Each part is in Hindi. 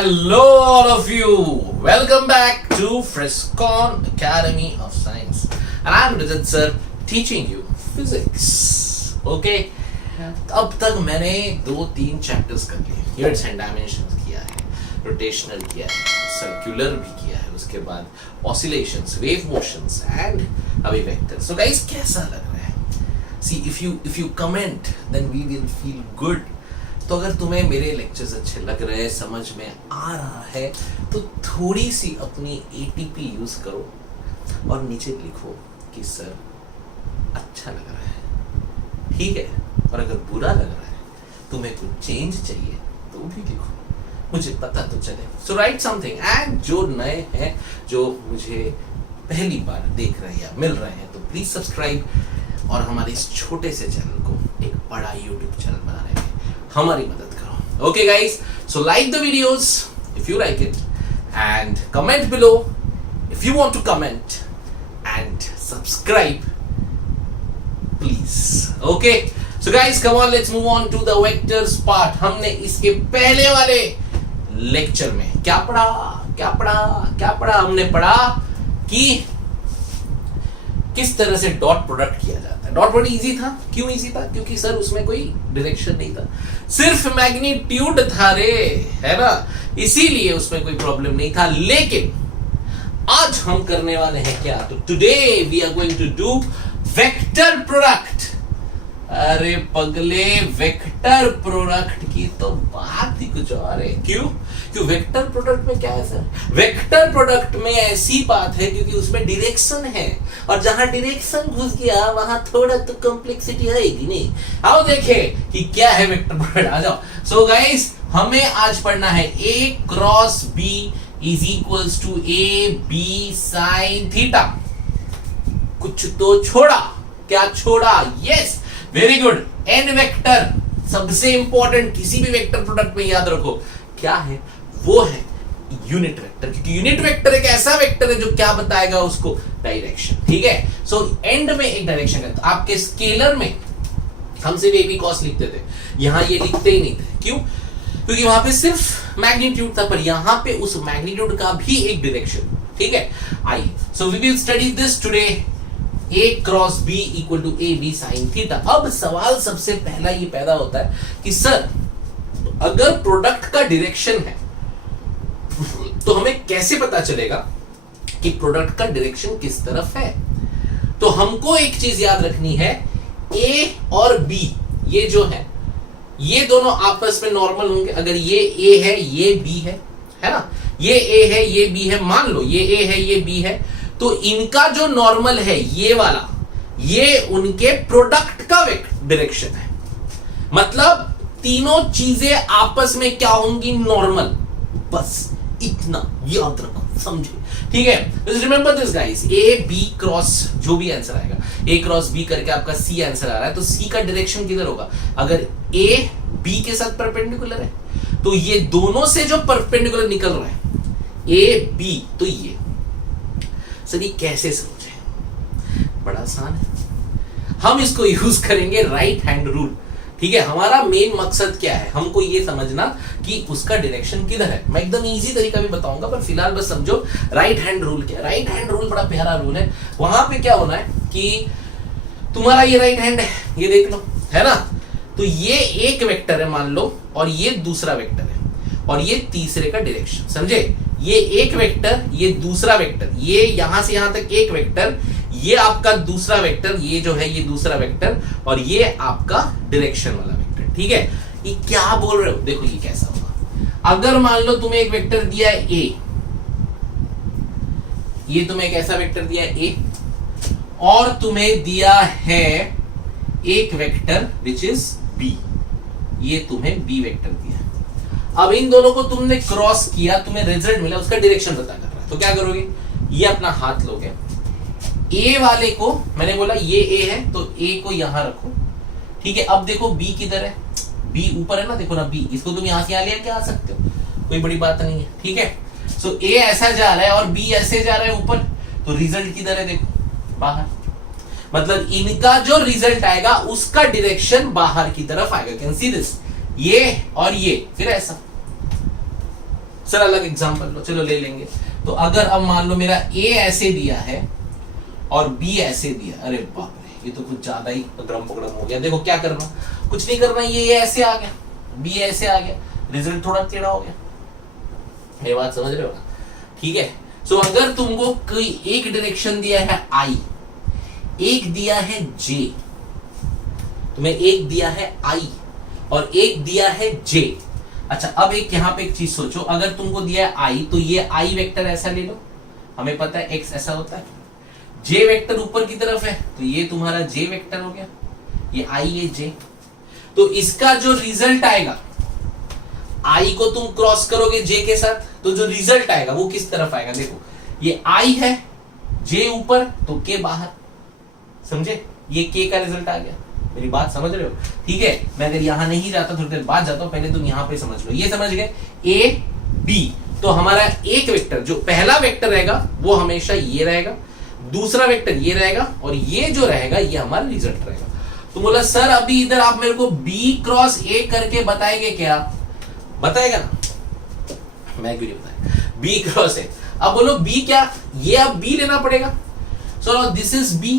Hello, all of you. Welcome back to Frescon Academy of Science, and I'm Rajat sir teaching you physics. Okay? अब तक मैंने 2-3 चैप्टर्स कर लिए. यूनिट्स एंड डायमेंशंस किया है, रोटेशनल किया है, सर्कुलर भी किया है, उसके बाद ऑसिलेशंस, वेव मोशंस एंड अभी वेक्टर. सो गाइस, कैसा लग रहा है? See, if you comment, then we will feel good. तो अगर तुम्हें मेरे लेक्चर्स अच्छे लग रहे हैं, समझ में आ रहा है, तो थोड़ी सी अपनी ATP यूज करो और नीचे लिखो कि सर अच्छा लग रहा है, ठीक है. और अगर बुरा लग रहा है, तुम्हें कुछ चेंज चाहिए, तो भी लिखो, मुझे पता तो चले. सो राइट समथिंग. एंड जो नए हैं, जो मुझे पहली बार देख रहे हैं या मिल रहे हैं, तो प्लीज सब्सक्राइब और हमारे इस छोटे से चैनल को एक बड़ा YouTube चैनल बनाने में हमारी मदद करो. Okay guys, so like the videos if you like it and comment below if you want to comment and subscribe please. Okay, so guys, come on, let's move on to the vectors part. हमने इसके पहले वाले लेक्चर में क्या पढ़ा? हमने पढ़ा कि किस तरह से डॉट प्रोडक्ट किया जाता है. डॉट प्रोडक्ट इजी था. क्यों इजी था? क्योंकि सर उसमें कोई डायरेक्शन नहीं था, सिर्फ मैग्नीट्यूड था रे, है ना, इसीलिए उसमें कोई प्रॉब्लम नहीं था. लेकिन आज हम करने वाले हैं क्या? तो today we are going to do vector product. अरे पगले, वेक्टर प्रोडक्ट की तो बात ही कुछ और है. क्यों? वेक्टर प्रोडक्ट में क्या है सर? वेक्टर प्रोडक्ट में ऐसी बात है क्योंकि उसमें डायरेक्शन है, और जहां डायरेक्शन घुस गया वहां थोड़ा तो कॉम्प्लेक्सिटी आएगी नहीं. आओ देखें कि क्या है वेक्टर प्रोडक्ट. आ जाओ. सो गाइस, हमें आज पढ़ना है A cross B is equals to AB sine theta. कुछ तो छोड़ा. क्या छोड़ा? Yes, very good. N vector सबसे इंपॉर्टेंट, किसी भी वेक्टर प्रोडक्ट में याद रखो क्या है, वो है यूनिट वेक्टर. क्योंकि यूनिट वेक्टर एक ऐसा वेक्टर है जो क्या बताएगा उसको, डायरेक्शन. ठीक है. सो एंड में एक डायरेक्शन है. तो आपके स्केलर में हम सिर्फ AB कॉस लिखते थे, यहां ये लिखते ही नहीं थे. क्यों? क्योंकि वहां पे सिर्फ मैग्नीट्यूड था, पर यहां पे उस मैग्नीट्यूड का भी एक डायरेक्शन. ठीक है. आइए, so we will study this today. A cross B equal to AB sine theta. अब सवाल सबसे पहला ये पैदा होता है कि सर अगर प्रोडक्ट का डायरेक्शन है तो हमें कैसे पता चलेगा कि प्रोडक्ट का डायरेक्शन किस तरफ है? तो हमको एक चीज याद रखनी है, A और B ये जो है, ये दोनों आपस में नॉर्मल होंगे. अगर ये A है, ये B है ना, ये A है, ये B है, मान लो ये A है, ये B है, तो इनका जो नॉर्मल है ये वाला, ये उनके प्रोडक्ट का डायरेक्शन है. मतलब तीनों चीजें आपस में क्या होंगी? नॉर्मल. बस इतना याद रखो, समझे? ठीक है. Remember this guys, A B cross, जो भी आंसर आएगा, A क्रॉस B करके आपका C आंसर आ रहा है, तो C का डायरेक्शन किधर होगा? अगर A B के साथ परपेंडिकुलर है, तो ये दोनों से जो परपेंडिकुलर निकल रहा है A B, तो ये सर ये कैसे समझे? बड़ा आसान है. हम इसको यूज करेंगे राइट हैंड रूल. ठीक है. हमारा मेन मकसद क्या है? हमको ये समझना कि उसका डायरेक्शन किधर है. मैं एकदम इजी तरीका भी बताऊंगा, पर फिलहाल बस समझो राइट हैंड रूल क्या है. राइट हैंड रूल बड़ा प्यारा रूल है. वहां पे क्या होना है कि तुम्हारा ये राइट हैंड है, ये देख लो, है ना, तो ये एक वेक्टर है मान लो, और ये दूसरा वेक्टर है, और ये तीसरे का डायरेक्शन. समझे? ये एक वेक्टर, ये दूसरा वेक्टर, ये यहां से यहां तक एक वेक्टर, ये आपका दूसरा वेक्टर, ये जो है ये दूसरा वेक्टर, और ये आपका डायरेक्शन वाला वेक्टर. ठीक है. ये क्या बोल रहे हो? देखो ये कैसा होगा. अगर मान लो तुम्हें एक वेक्टर दिया है A, ये तुम्हें एक ऐसा वेक्टर दिया है A, और तुम्हें दिया है एक वेक्टर विच इज B, ये तुम्हें B वेक्टर दिया है. अब इन दोनों को तुमने क्रॉस किया, तुम्हें रिजल्ट मिला, उसका डायरेक्शन पता कर रहा है, तो क्या करोगे? ये अपना हाथ लोगे, A वाले को, मैंने बोला ये A है, तो A को यहां रखो. ठीक है. अब देखो B किधर है? B ऊपर है ना, देखो ना B, इसको तुम यहां से यहां लेके आ सकते हो, कोई बड़ी बात नहीं है. ठीक है. सो A ऐसा जा रहा है और B ऐसे जा रहा है ऊपर, तो रिजल्ट किधर है? देखो बाहर. मतलब इनका जो रिजल्ट आएगा उसका डायरेक्शन बाहर की तरफ आएगा. Can see this? ये और ये फिर ऐसा. सर अलग एग्जांपल लो, चलो ले लेंगे। तो अगर अब मान लो मेरा ए ऐसे दिया है और बी ऐसे दिया, अरे बाप रे ये तो कुछ ज्यादा ही अगड़म पगड़म हो गया। देखो क्या करना, कुछ नहीं करना, ये ऐसे आ गया, बी ऐसे आ गया, रिजल्ट थोड़ा टेढ़ा हो गया। मेरी बात समझ रहे हो ना? ठीक है। सो अगर तुमको कोई एक डायरेक्शन दिया है आई, एक दिया है जे, तुम्हें एक दिया है आई और एक दिया है जे। अच्छा अब एक यहां पे एक चीज सोचो, अगर तुमको दिया है आई तो ये आई वेक्टर ऐसा ले लो, हमें पता है एक्स ऐसा होता है, जे वेक्टर ऊपर की तरफ है तो ये तुम्हारा जे वेक्टर हो गया, ये आई ये जे। तो इसका जो रिजल्ट आएगा, आई को तुम क्रॉस करोगे जे के साथ तो जो रिजल्ट आएगा वो किस तरफ आएगा, देखो ये आई है, जे ऊपर तो के बाहर, समझे? ये के का रिजल्ट आ गया। मेरी बात समझ रहे हो? ठीक है, मैं अगर यहां नहीं जाता थोड़ी देर बाद जाता हूं, पहले तुम यहां पे समझ लो। ये समझ गए ए बी, तो हमारा एक वेक्टर जो पहला वेक्टर रहेगा वो हमेशा ये रहेगा, दूसरा वेक्टर ये रहेगा और ये जो रहेगा ये हमारा रिजल्ट रहेगा। तो बोला सर अभी इधर आप मेरे को बी क्रॉस ए करके बताएंगे क्या? बताएगा ना, मैं क्यों नहीं बताएगा, बी क्रॉस ए। अब बोलो बी क्या, ये अब बी लेना पड़ेगा। सो दिस इज बी,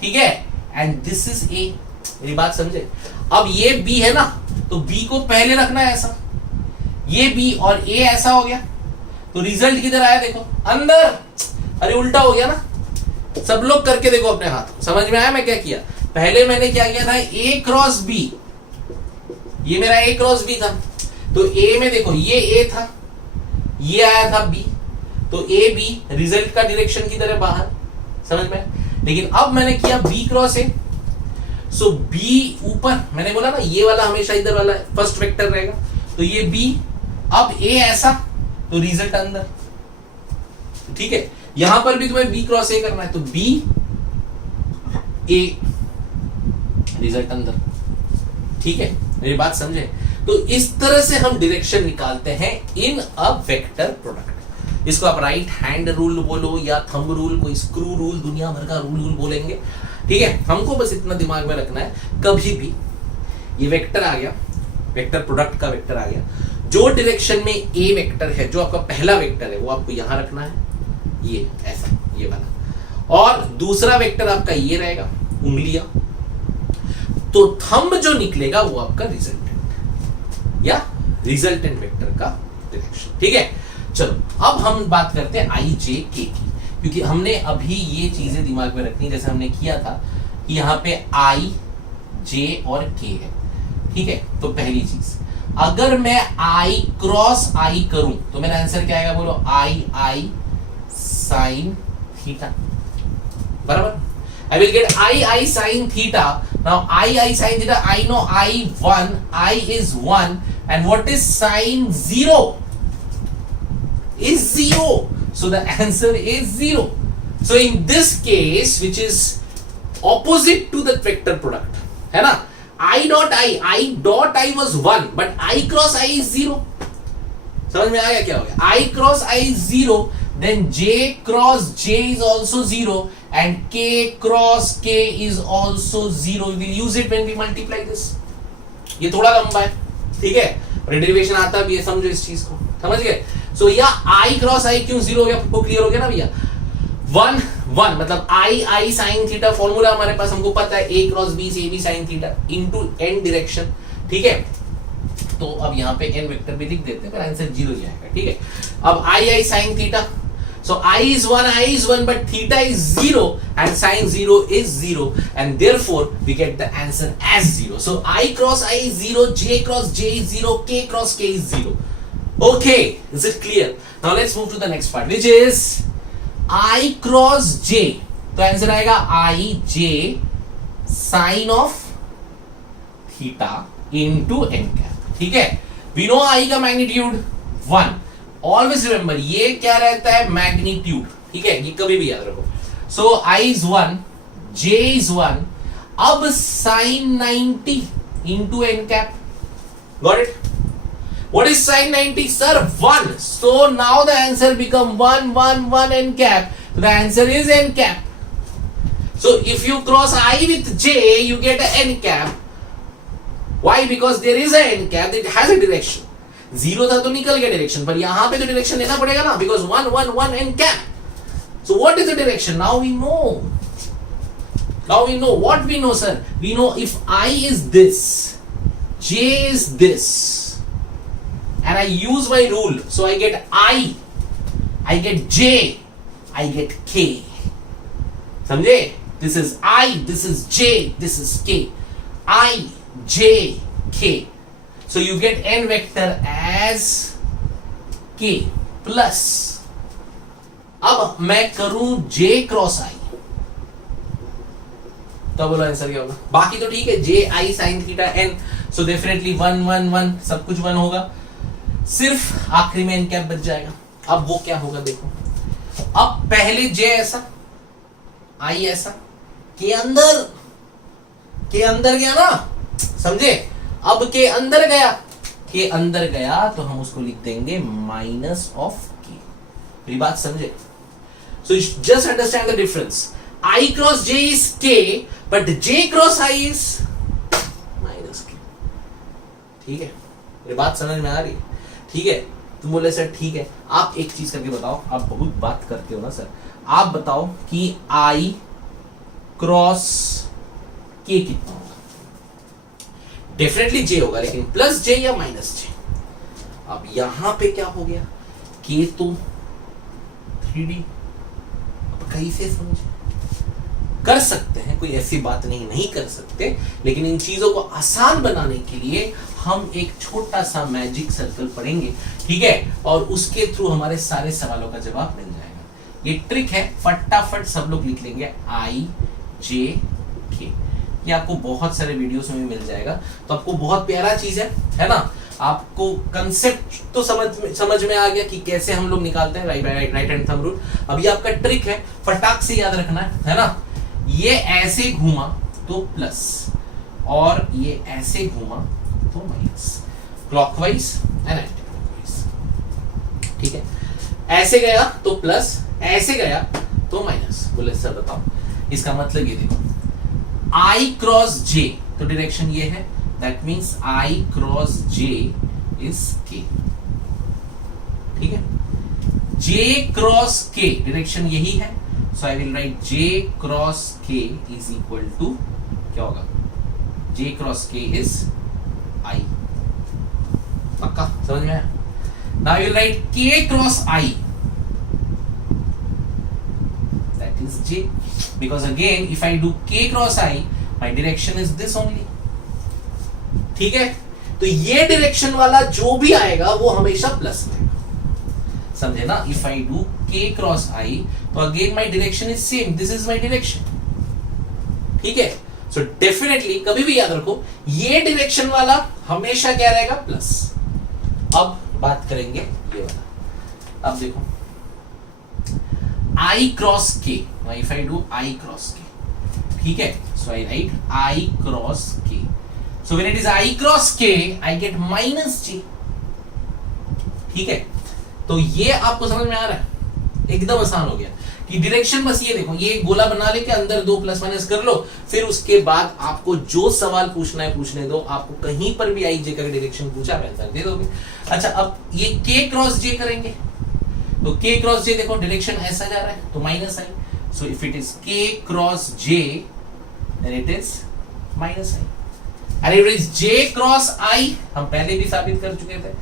ठीक है, एंड दिस इज ए। मेरी बात समझे? अब ये बी है ना, तो बी को पहले रखना है ऐसा, ये बी और ए ऐसा हो गया, तो रिजल्ट किधर आया देखो, अंदर। अरे उल्टा हो गया ना, सब लोग करके देखो अपने हाथ, समझ में आया मैं क्या किया? पहले मैंने क्या किया था, ए क्रॉस बी, ये मेरा ए क्रॉस बी था, तो ए में देखो ये ए था, ये आया था बी, तो ए बी रिजल्ट का डायरेक्शन की तरह बाहर, समझ में? लेकिन अब मैंने किया B cross A, so B ऊपर, मैंने बोला ना ये वाला हमेशा इधर वाला फर्स्ट वेक्टर रहेगा, तो ये बी, अब ए ऐसा, तो रिजल्ट अंदर, ठीक है। यहां पर भी तुम्हें बी क्रॉस ए करना है, तो बी ए, रिजल्ट अंदर, ठीक है। मेरी बात समझे? तो इस तरह से हम डायरेक्शन निकालते हैं इन अ वेक्टर प्रोडक्ट। इसको आप राइट हैंड रूल बोलो या थंब रूल, कोई स्क्रू रूल, दुनिया भर का रूल बोलेंगे, ठीक है। हमको बस इतना दिमाग में रखना है, कभी भी ये वेक्टर आ गया, वेक्टर प्रोडक्ट का वेक्टर आ गया, जो डायरेक्शन में ए वेक्टर है, जो आपका पहला वेक्टर है वो आपको यहां रखना है, ये ऐसा, ये वाला, और दूसरा वेक्टर आपका ये रहेगा, उंगलियां, तो थंब जो निकलेगा वो आपका रिजल्टेंट या रिजल्टेंट वेक्टर का डायरेक्शन, ठीक है। चलो अब हम बात करते हैं आई जे के की, क्योंकि हमने अभी ये चीजें दिमाग में रखनी, जैसे हमने किया था कि यहाँ पे आई जे और के है, ठीक है। तो पहली चीज, अगर मैं आई क्रॉस आई करूं तो मेरा आंसर क्या आएगा, बोलो, आई आई साइन थीटा, बराबर। I will get I sin theta. Now I sin theta, I know I is 1, and what is sin 0? Is 0. So the answer is 0. So in this case, which is opposite to the vector product, है ना, I dot I was 1, but I cross I is 0. समझ में आ गया क्या हो गया? I cross I is 0, then J cross J is also 0, and K cross K is also 0. We will use it when we multiply this. ये थोड़ा लंबा है, ठीक है, और डेरिवेशन आता भी है, समझो इस चीज को, समझ गए? सो या I क्रॉस I क्यों 0 हो गया, आपको क्लियर हो गया ना भैया? 1 1 मतलब I sin थीटा, फॉर्मूला हमारे पास, हमको पता है A क्रॉस B से AB sin theta into n direction, ठीक है। तो अब यहाँ पे n वेक्टर भी लिख देते हैं, पर आंसर 0 ही आएगा, ठीक है। अब I sin theta, so I is 1, but theta is 0 and sin 0 is 0, and therefore we get the answer as 0. So I cross I is 0, J cross J is 0, K cross K is 0. Okay, is it clear? Now let's move to the next part, which is I cross J. तो आंसर आएगा I J sin of theta into n cap, ठीक है। We know I का magnitude 1. ऑलवेज रिमेंबर, ये क्या रहता है, मैग्नीट्यूड, ठीक है, ये कभी भी याद रखो। सो आई इज 1, जे इज 1, अब sine 90 into n cap, got it? What is sine 90? Sir 1, so now the answer become 1 1 1 n cap, the answer is n cap. So if you cross I with J you get n cap. Why? Because there is a n cap, it has a direction. Zero था तो निकल गया डायरेक्शन, पर यहां पे तो डायरेक्शन लेना पड़ेगा ना, because 1 1 1 and cap. So what is the direction? Now we know, what we know, sir. We know if I is this, J is this, and I use my rule, so I get I get J, I get K. समझे? This is I, this is J, this is K. I, J, K. So you get n vector as K plus, अब मैं करूं J क्रॉस I, तो बोलो आंसर क्या होगा? बाकी तो ठीक है, J I sine theta N, so definitely 1 1 1 सब कुछ 1 होगा, सिर्फ आखिरी में एन कैप बच जाएगा। अब वो क्या होगा देखो, अब पहले जे ऐसा, आई ऐसा, के अंदर गया ना, समझे? अब के अंदर गया तो हम उसको लिख देंगे माइनस ऑफ के। मेरी बात समझे? So just understand the difference. I cross J is K, but J cross I is minus K। ठीक है, ये बात समझ में आ रही है? ठीक है, तुम बोले सर ठीक है, आप एक चीज करके बताओ, आप बहुत बात करते हो ना सर, आप बताओ कि I क्रॉस K कितना होगा? डेफिनेटली J होगा, लेकिन प्लस J या माइनस J? अब यहां पे क्या हो गया, K तो 3D, अब कैसे समझे? कर सकते हैं, कोई ऐसी बात नहीं कर सकते, लेकिन इन चीजों को आसान बनाने के लिए हम एक छोटा सा मैजिक सर्कल पढ़ेंगे, ठीक है? और उसके थ्रू हमारे सारे सवालों का जवाब मिल जाएगा। ये ट्रिक है, फटाफट सब लोग लिख लेंगे आई जे के। ये आपको बहुत सारे वीडियोस में मिल जाएगा, तो आपको बहुत प्यारा चीज है ना? आपको कंसेप्ट तो समझ में आ गया कि कैसे हम लोग निकालते हैं राइट हैंड थंब रूल। अब ये आपका ट्रिक है, फटाक से याद रखना है ना? ये ऐसे घूमा तो प्लस, और ये ऐसे घूमा तो minus, clockwise and anti clockwise, ठीक है? ऐसे गया तो प्लस, ऐसे गया तो माइनस। बोले सर बताओ, इसका मतलब ये देखो, I क्रॉस J, तो डायरेक्शन ये है, that means I cross J is K, ठीक है? J क्रॉस K डायरेक्शन यही है, so I will write J cross K is equal to, क्या होगा? J cross K is I, पक्का समझ में आया? Now you will write K cross I, that is J, because again if I do K cross I, my direction is this only, ठीक है? तो ये डायरेक्शन वाला जो भी आएगा वो हमेशा प्लस में, समझे ना? If I do K cross I, तो again my direction is same, this is my direction, ठीक है? सो डेफिनेटली कभी भी याद रखो, ये डायरेक्शन वाला हमेशा क्या रहेगा? प्लस। अब बात करेंगे ये वाला, अब देखो I cross K, if I do I cross K, ठीक है? So I write I cross K, so when it is I cross K I get minus J, ठीक है? तो ये आपको समझ में आ रहा है? एकदम आसान हो गया कि डायरेक्शन बस ये देखो, ये गोला बना लेके अंदर दो प्लस माइनस कर लो, फिर उसके बाद आपको जो सवाल पूछना है पूछने दो, आपको कहीं पर भी आई जे का डायरेक्शन पूछा आंसर दे दोगे। अच्छा, अब ये K क्रॉस J करेंगे, तो K क्रॉस J देखो डायरेक्शन ऐसा जा रहा है तो minus I, so if it is K cross J then it is minus I, and if it is J cross I, हम पहले भी साबित कर चुके थे,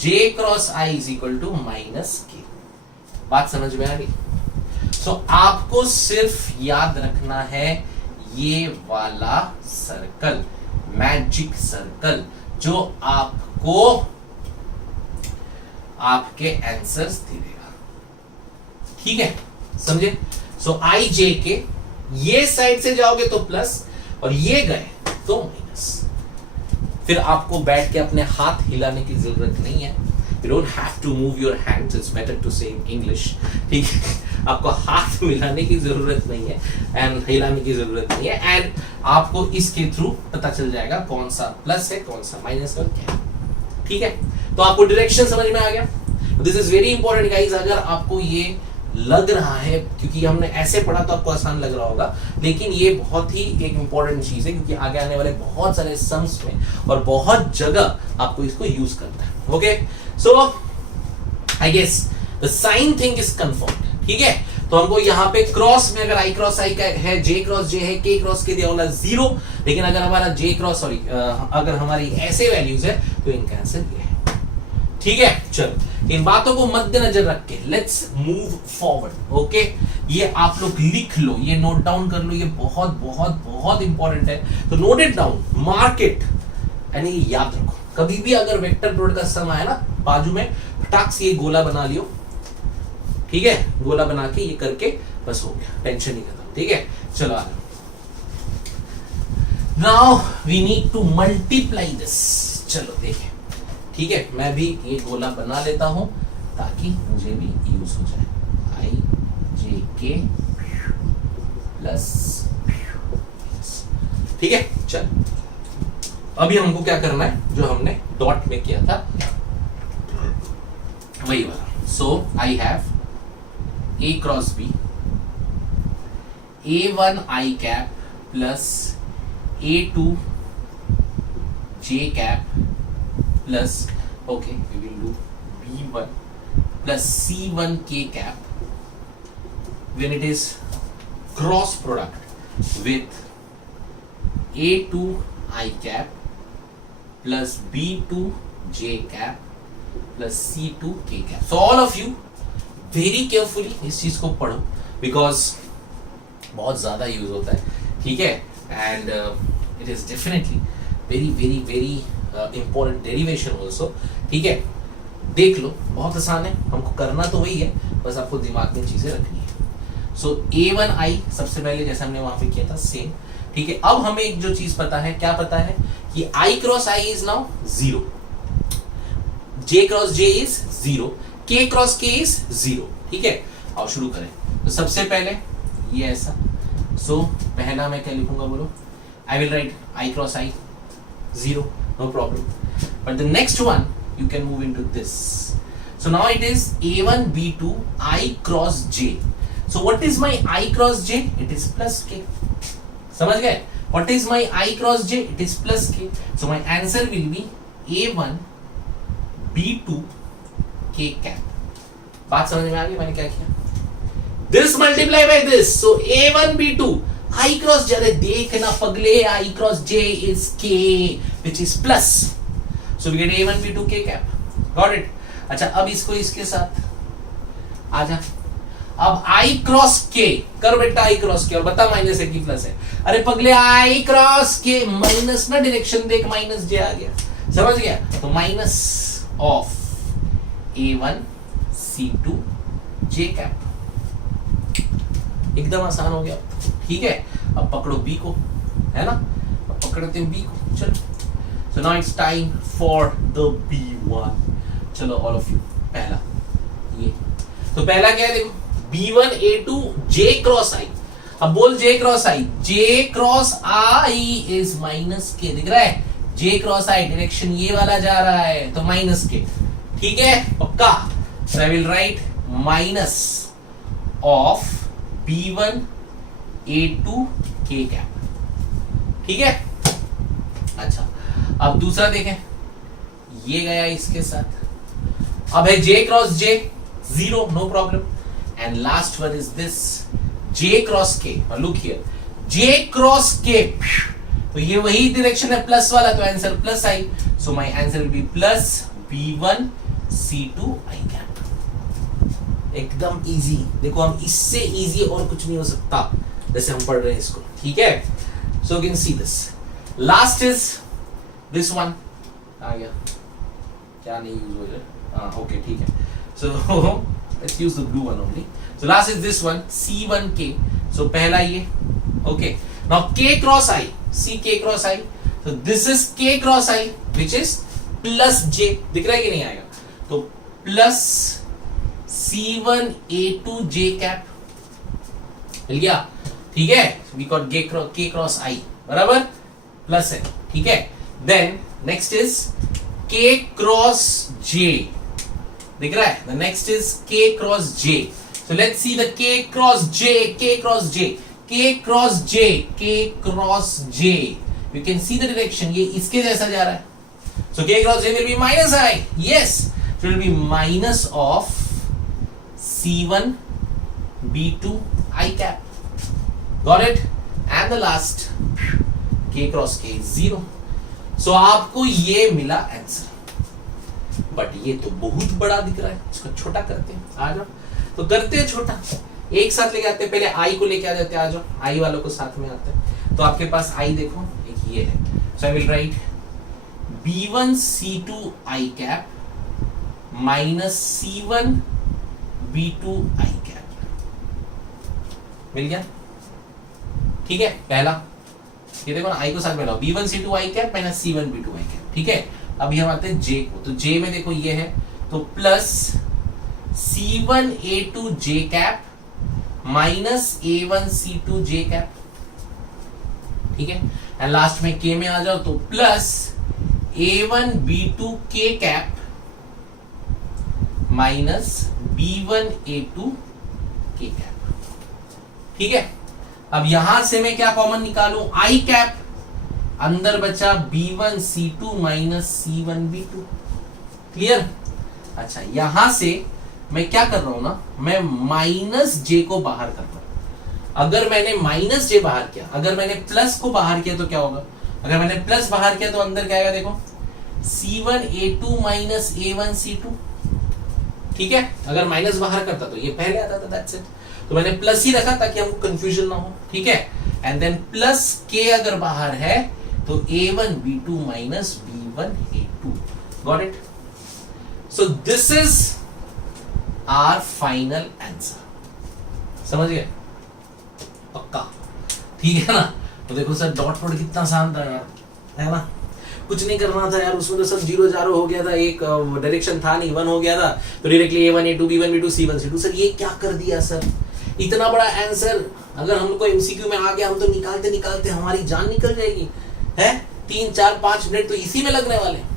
J cross I is equal to minus K। बात समझ में आ रही? सो आपको सिर्फ याद रखना है ये वाला सर्कल, मैजिक सर्कल, जो आपको आपके आंसर्स दे देगा, ठीक है? समझे? सो आई जे के, ये साइड से जाओगे तो प्लस, और ये गए तो माइनस। फिर आपको बैठ के अपने हाथ हिलाने की जरूरत नहीं है, You don't have to move your hands. It's better to say in English. ठीक है? आपको हाथ मिलाने की जरूरत नहीं है एंड हिलाने की जरूरत नहीं है, एंड आपको इसके थ्रू पता चल जाएगा कौन सा प्लस है कौन सा माइनस है, क्या, ठीक है? तो आपको डायरेक्शन समझ में आ गया। This is very important guys. अगर आपको ये लग रहा है, क्योंकि हमने ऐसे पढ़ा तो आपको आसान लग रहा होगा, लेकिन ये बहुत ही एक इंपॉर्टेंट चीज है, क्योंकि आगे आने वाले बहुत सारे सम्स में और बहुत जगह आपको इसको यूज करना है। Okay, so I guess the sine thing is confirmed, ठीक है। तो हमको यहाँ पे क्रॉस में अगर आई क्रॉस आई का है, जे क्रॉस जे है, के क्रॉस के दिया होना 0, लेकिन अगर हमारा जे क्रॉस सॉरी अगर हमारी ऐसे वैल्यूज है तो इनका आंसर ये है, ठीक है। चलो इन बातों को मद्देनजर रख के लेट्स मूव फॉरवर्ड, ओके। ये आप लोग लिख लो, ये नोट डाउन कर लो, ये बहुत बहुत बहुत इंपॉर्टेंट है। तो note it down, mark it, यानी याद रखो। कभी भी अगर वेक्टर प्रोडक्ट का सम आए ना, बाजू में फटाक से ये गोला बना लियो, ठीक है। गोला बना के ये करके बस हो गया, टेंशन ही खत्म, ठीक है। चलो uh now we need to multiply this. चलो देखें, ठीक है। मैं भी ये गोला बना लेता हूं ताकि मुझे भी यूज हो जाए। आई जे के प्लस, ठीक है। चल अभी हमको क्या करना है, जो हमने डॉट में किया था वही वाला। So I have A cross B, A1 I cap plus A2 J cap plus, okay, we will do B1 plus C1 K cap when it is cross product with A2 I cap plus B2 J cap plus C2 K cap. So all of you very carefully इस चीज को पढ़ो, बिकॉज बहुत ज्यादा यूज होता है, ठीक है। And it is definitely very very very important derivation also, ठीक है। देख लो, बहुत आसान है, हमको करना तो वही है, बस आपको दिमाग में चीजें रखनी है। सो A1I सबसे पहले जैसे हमने वहां पे किया था सेम, ठीक है। अब हमें एक जो चीज पता है, क्या पता है कि I cross I is now 0, J cross J is 0, K cross K is 0, ठीक है। आओ शुरू करें। तो सबसे पहले ये ऐसा, सो पहला मैं क्या लिखूंगा बोलो, I will write I cross I 0, no problem, but the next one you can move into this. So now it is A1 B2 I cross J। So what is my I cross J? It is plus K, समझ गए? What is my I cross J? It is plus K। So my answer will be A1 B2 K cap। बात समझ में आ गई मैंने क्या किया? This multiply by this, so A1 B2 I cross J, देखना पगले, I cross J is K which is plus, so we get A1 B2 K cap, got it? अच्छा अब इसको इसके साथ आजा, अब I क्रॉस K कर बेटा, I क्रॉस K, और बता माइनस है कि प्लस है? अरे पगले I क्रॉस K माइनस ना, डायरेक्शन देख, माइनस J आ गया, समझ गया? तो minus of A1 C2 J cap, एकदम आसान हो गया, ठीक है। अब पकड़ो B को, है ना, अब पकड़ते हैं B को, चलो। So now it's time for the B1। चलो ऑल ऑफ यू, पहला ये, तो पहला क्या है देखो, B1 A2 J cross I। अब बोल J cross I, J cross I is minus K, दिख रहा है? J क्रॉस I डायरेक्शन ये वाला जा रहा है, तो माइनस K, ठीक है, पक्का। So I will write minus of B1 A2 K cap, ठीक है। अच्छा अब दूसरा देखें, ये गया इसके साथ, अब है J cross J 0, no problem, and last one is this J cross K, look here, J cross K, तो ये वही डायरेक्शन है प्लस वाला, तो answer plus I, so my answer will be plus B1 C2 I cap। एकदम इजी, देखो हम इससे इजी और कुछ नहीं हो सकता जैसे हम पढ़ रहे हैं इसको, ठीक है। So you can see this, last is this one, आ गया क्या नहीं यूज हो जाए, हाँ ओके ठीक है। So let's use the blue one only. So last is this one C1K, सो पहला ये, okay. Now K cross I, C K cross I, so this is K cross I which is plus J, दिख रहा है कि नहीं आएगा? तो plus C1 A2 J cap, मिल गया, ठीक है। We got K cross I, बराबर, प्लस है, ठीक है। Then next is K cross J, दिख रहा है? The next is K cross J, so let's see the K cross J, K cross J, K cross J, K cross J, you can see the direction, ये इसके जैसा जा रहा है, So K cross J will be minus I. Yes, it will be minus of C1 B2 I cap. Got it? And the last K cross K is 0. So आपको ये मिला आंसर, बट ये तो बहुत बड़ा दिख रहा है, इसको छोटा करते हैं। आ जाओ, तो करते हैं छोटा, एक साथ लेके आते हैं। पहले आई को लेके आ जाते हैं, आ जाओ, आई वालों को साथ में आते हैं। तो आपके पास आई देखो, एक ये है, so I will write B1 C2 I cap minus C1 B2 I cap. मिल गया? ठीक है, पहला ये देखो ना, आई को साथ में लाओ, B1 C2 I cap minus C1 B2 I cap. ठीक है, अभी हम आते हैं जे को, तो जे में देखो ये है, तो plus C1 A2 J cap minus A1 C2 J cap. ठीक है, एंड लास्ट में के में आ जाओ, तो plus A1 B2 K cap minus B1 A2 K cap. ठीक है, अब यहां से मैं क्या कॉमन निकालूं, I कैप, अंदर बचा B1 C2 minus C1 B2। Clear? अच्छा, यहां से मैं क्या कर रहा हूं ना, मैं माइनस जे को बाहर कर रहा हूं। अगर मैंने माइनस जे बाहर किया, अगर मैंने प्लस को बाहर किया तो क्या होगा, अगर मैंने प्लस बाहर किया तो अंदर क्या आएगा, देखो C1 A2 minus A1 C2। ठीक है, अगर माइनस बाहर करता तो ये पहले आता था, दैट्स इट। तो मैंने प्लस ही रखा ताकि हमको कंफ्यूजन ना हो। ठीक है, एंड देन प्लस के अगर बाहर है तो A1 B2 minus B1 A2। Got it? So this is our final answer. समझ गए? पक्का? ठीक है ना? तो देखो सर, डॉट प्रोडक्ट कितना आसान था यार, है ना? कुछ नहीं करना था यार, उसमें तो सब 0 0 हो गया था, एक डायरेक्शन था नहीं, 1 हो गया था, तो directly A1 A2 B1 B2 C1 C2। Sir ये क्या कर दिया सर, इतना बड़ा आंसर अगर हम लोग को एमसीक्यू में आ गया, हम तो निकालते निकालते हमारी जान निकल जाएगी, है? 3 4 5 मिनट तो इसी में लगने वाले।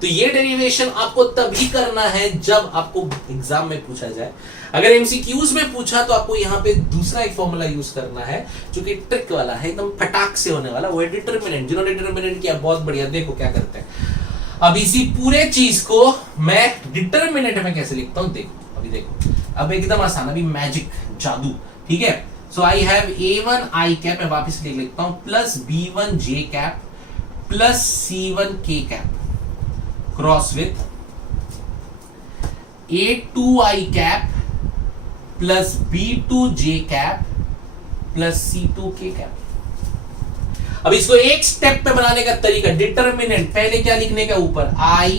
तो ये डेरिवेशन आपको तभी करना है जब आपको एग्जाम में पूछा जाए। अगर एमसीक्यूज में पूछा तो आपको यहाँ पे दूसरा एक फॉर्मूला यूज करना है जो कि ट्रिक वाला है, एकदम फटाक से होने वाला, वो है डिटरमिनेंट। जिन्होंने डिटरमिनेंट किया बहुत बढ़िया, देखो क्या करते हैं। अब इसी पूरे चीज को मैं डिटरमिनेंट में कैसे लिखता हूं, देखो अभी, देखो अब एकदम आसान, अभी मैजिक, जादू। ठीक है, so I have A1 I cap, मैं वापस लिख लेता हूं, plus B1 J cap plus C1 K cap cross with A2 I cap plus B2 J cap plus C2 K cap. अब इसको एक स्टेप पे बनाने का तरीका, डिटरमिनेंट पहले क्या लिखने का, ऊपर I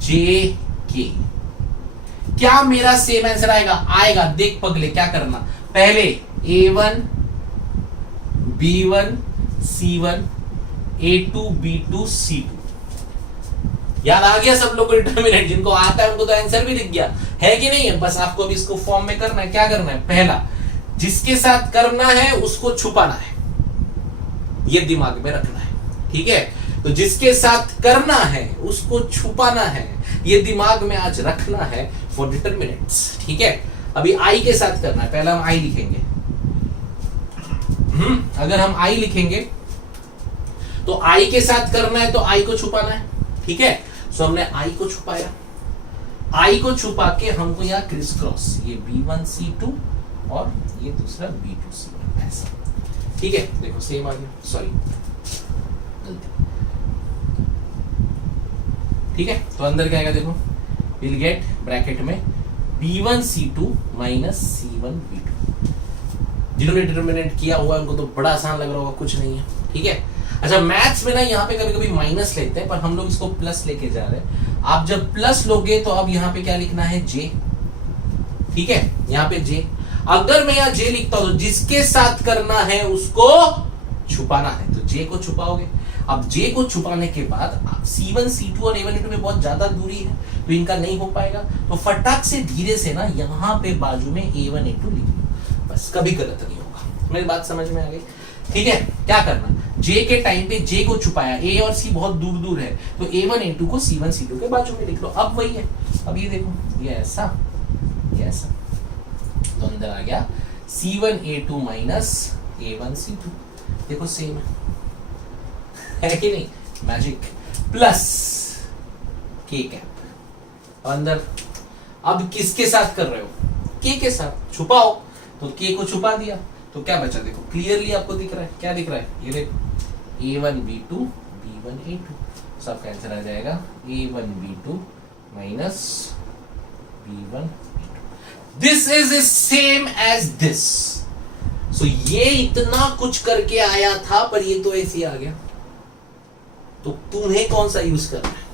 J K। क्या मेरा सेम आंसर आएगा? आएगा। देख पगले, क्या करना, पहले A1 B1 C1 A2 B2 C2। याद आ गया सब लोग को डिटरमिनेंट? जिनको आता है उनको तो आंसर भी दिख गया है कि नहीं है? बस आपको अभी इसको फॉर्म में करना है। क्या करना है, पहला जिसके साथ करना है उसको छुपाना है, ये दिमाग में रखना है। ठीक है, तो जिसके साथ करना है उसको छुपाना है, ये दिमाग में आज रखना है फॉर डिटरमिनेंट्स। ठीक है, अभी आई के साथ करना है, पहला हम आई लिखेंगे। अगर हम आई लिखेंगे तो आई के साथ करना है तो आई को छुपाना है। ठीक है, सो हमने आई को छुपाया, आई को छुपा के हमको यहाँ क्रिस क्रॉस, ये B1 C2 और ये दूसरा B2 C1 ऐसा। ठीक है, देखो सेम आ गया, सॉरी गलती। ठीक है, तो अंदर क्या आएगा, देखो विल गेट ब्रैकेट में B1 C2 minus C1 B2। जिन्होंने डिटरमिनेंट किया हुआ है उनको तो बड़ा आसान लग रहा होगा, कुछ नहीं है। ठीक है, अच्छा मैथ्स में ना यहाँ पे कभी कभी माइनस लेते हैं, पर हम लोग इसको प्लस लेके जा रहे हैं। आप जब प्लस लोगे तो अब यहाँ पे क्या लिखना है, जे। ठीक है, यहाँ पे जे। अगर मैं यहाँ जे लिखता हूं तो जिसके साथ करना है उसको छुपाना है, तो जे को छुपाओगे। अब जे को छुपाने के बाद C1 C2 और A1 A2 में बहुत ज्यादा दूरी है तो इनका नहीं हो पाएगा, तो फटाक से धीरे से ना यहाँ पे बाजू में A1 A2 लिख लो, बस कभी गलत नहीं होगा। मेरी बात समझ में आ गई? ठीक है, क्या करना, जे के टाइम पे जे को छुपाया, ए और सी बहुत दूर दूर है तो A1 A2 को C1 C2 के बाजू में लिख लो। अब वही है, अब ये देखो, ये ऐसा, ये ऐसा, तो अंदर आ गया C1 A2 minus A1 C2। देखो सेम है कि नहीं? मैजिक प्लस के कैप अंदर। अब किसके साथ कर रहे हो? के साथ। छुपाओ, तो के को छुपा दिया तो क्या बचा? देखो क्लियरली आपको दिख रहा है, क्या दिख रहा है? ये देखो a1 b2 b1 a2, सब कैंसिल आ जाएगा। a1 b2 minus b1 a2, this is same as this. सो ये इतना कुछ करके आया था पर ये तो ऐसे ही आ गया। तो तुम्हें कौन सा यूज करना है?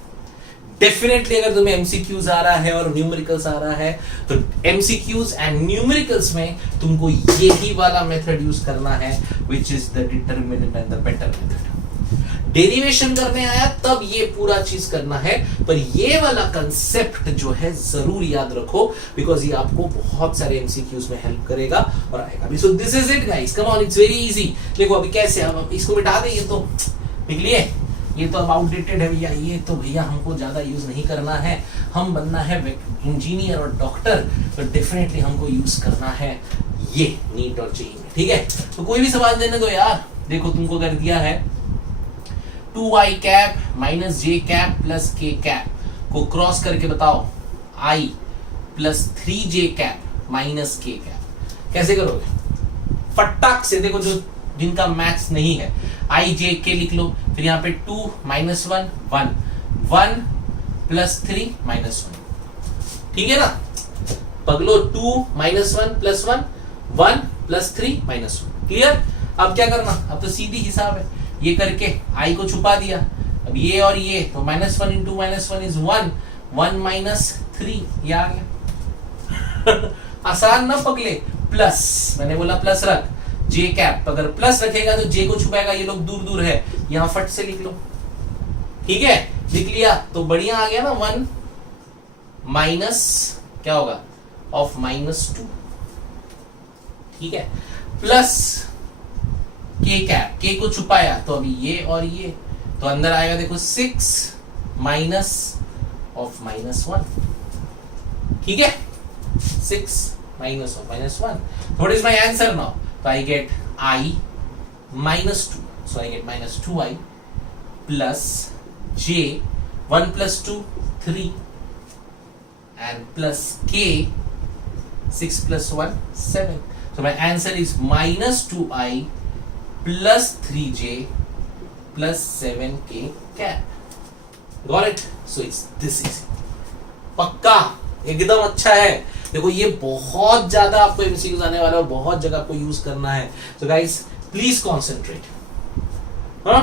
डेफिनेटली अगर तुम्हें एमसीक्यूज आ रहा है और न्यूमेरिकल्स आ रहा है तो एमसीक्यूज एंड न्यूमेरिकल्स में तुमको यही वाला मेथड यूज करना है, which is the determinant and the better method. Derivation करने आया तब ये पूरा चीज करना है, पर ये वाला कंसेप्ट जो है जरूर याद रखो, बिकॉज ये आपको बहुत सारे एमसीक्यूज में हेल्प करेगा और आएगा भी। सो this is it guys, come on, it's very easy. देखो अभी कैसे हम इसको मिटा दें, ये तो निकलिए, ये तो अब आउटडेटेड है भैया, ये तो भैया हमको ज्यादा यूज नहीं करना है। हम बनना है इंजीनियर और डॉक्टर, तो डेफिनेटली हमको यूज करना है ये नीट और जेईई में, ठीक है? तो कोई भी सवाल देने दो यार। देखो तुमको कर दिया है 2i कैप माइनस जे कैप प्लस के कैप को क्रॉस करके बताओ i plus 3j cap minus के कैप। कैसे करोगे? फटाक से देखो, जो जिनका मैथ्स नहीं है, आई जे के लिख लो, फिर यहाँ पे 2 माइनस 1 1 1 प्लस 3 माइनस 1, ठीक है ना पगलो? 2 minus 1 plus 1 1 plus 3 minus 1, clear? अब क्या करना? अब तो सीधी हिसाब है, ये करके आई को छुपा दिया। अब ये और ये तो minus 1 into minus 1 is 1 1 minus 3, ये आ गया। आसान ना पगले? प्लस, मैंने बोला प्लस रख, जे कैप अगर प्लस रखेगा तो जे को छुपाएगा, ये लोग दूर दूर है, यहां फट से लिख लो, ठीक है? लिख लिया तो बढ़िया आ गया ना। 1 माइनस क्या होगा? ऑफ माइनस 2, ठीक है? प्लस के कैप, के को छुपाया तो अभी ये और ये तो अंदर आएगा, देखो 6 माइनस ऑफ माइनस 1, ठीक है? 6 minus of minus 1, what is my answer now? So I get I minus 2. So I get minus 2i plus j 1 plus 2 3 and plus k 6 plus 1 7. So my answer is minus 2i plus 3j plus 7k cap. Got it? So it's this easy. पक्का एकदम अच्छा है। देखो ये बहुत ज्यादा आपको एमसीक्यूज आने वाला है और बहुत जगह आपको यूज करना है। सो गाइस प्लीज कॉन्सेंट्रेट, हाँ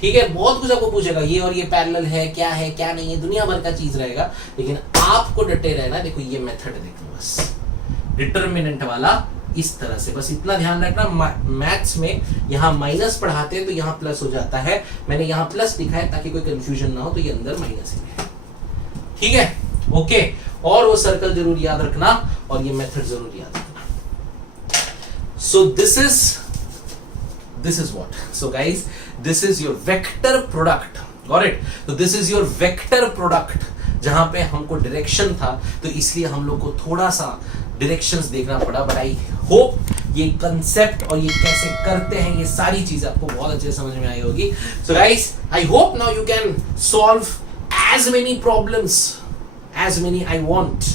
ठीक है? बहुत कुछ आपको पूछेगा, ये और ये पैरेलल है, क्या है क्या नहीं है, दुनिया भर का चीज रहेगा, लेकिन आपको डटे रहना। देखो ये मेथड देखो, बस डिटरमिनेंट वाला इस तरह से, बस इतना ध्यान रखना। मैथ्स में यहाँ माइनस पढ़ाते हैं तो यहाँ प्लस हो जाता है, मैंने यहाँ प्लस लिखा है ताकि कोई कंफ्यूजन ना हो, तो ये अंदर माइनस है, ठीक है? ओके, और वो सर्कल जरूर याद रखना और ये मेथड जरूर याद रखना। So this is what, so guys this is your vector product, got it? तो this is your vector product, जहां पे हमको डायरेक्शन था तो इसलिए हम लोग को थोड़ा सा डायरेक्शंस देखना पड़ा, बट आई होप ये कंसेप्ट और ये कैसे करते हैं ये सारी चीजें आपको बहुत अच्छे से समझ में आई होगी। So guys I hope now you can solve as many problems as many I want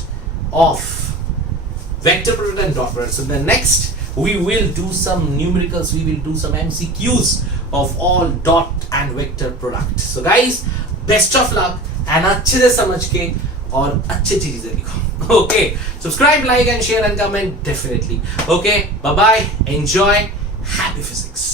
of vector product and dot product. So the next we will do some numericals, we will do some MCQs of all dot and vector product. So guys, best of luck and अच्छे से समझ के और अच्छी चीजें लिखो। Okay, subscribe, like and share and comment definitely. Okay, bye bye, enjoy, happy physics.